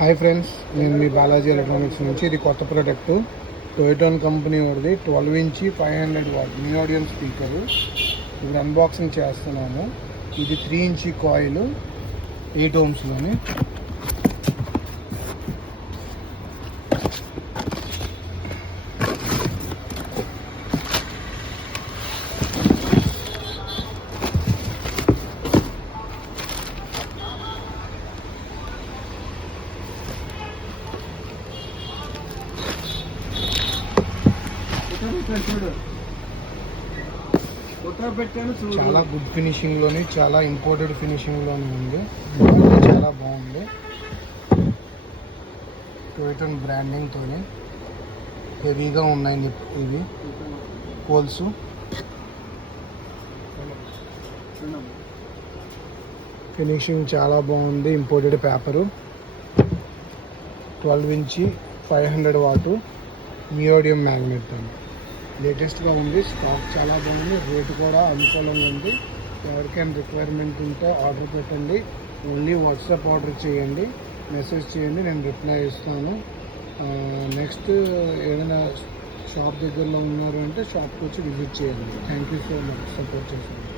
Hi friends, నేను మీ Balaji electronics నుంచి. ఇది కొత్త ప్రోడక్ట్ టొయోటోన్ కంపెనీ వాడిది 12 ఇంచ్ 500 వాట్ నియోడియం స్పీకరు. ఇప్పుడు అన్బాక్సింగ్ చేస్తున్నాము. ఇది 3 ఇంచ్ కాయిల్ 8 ohmsలోని. చాలా గుడ్ ఫినిషింగ్లోని, చాలా ఇంపోర్టెడ్ ఫినిషింగ్లోని ఉంది. చాలా బాగుంది. టొయోటోన్ బ్రాండింగ్తో హెవీగా ఉన్నాయి ఇవి పోల్స్. ఫినిషింగ్ చాలా బాగుంది. Imported paper. 12 inch 500 watt neodymium magnet అని లేటెస్ట్గా ఉంది. స్టాక్ చాలా బాగుంది. రేటు కూడా అనుకూలంగా ఉంది. ఎవరికైనా రిక్వైర్మెంట్ ఉంటే ఆర్డర్ పెట్టండి. ఓన్లీ వాట్సాప్ ఆర్డర్ చేయండి, మెసేజ్ చేయండి, నేను రిప్లై ఇస్తాను. నెక్స్ట్ ఏదైనా షాప్ దగ్గరలో ఉన్నారు అంటే షాప్కి వచ్చి విజిట్ చేయండి. Thank you so much support చేయండి.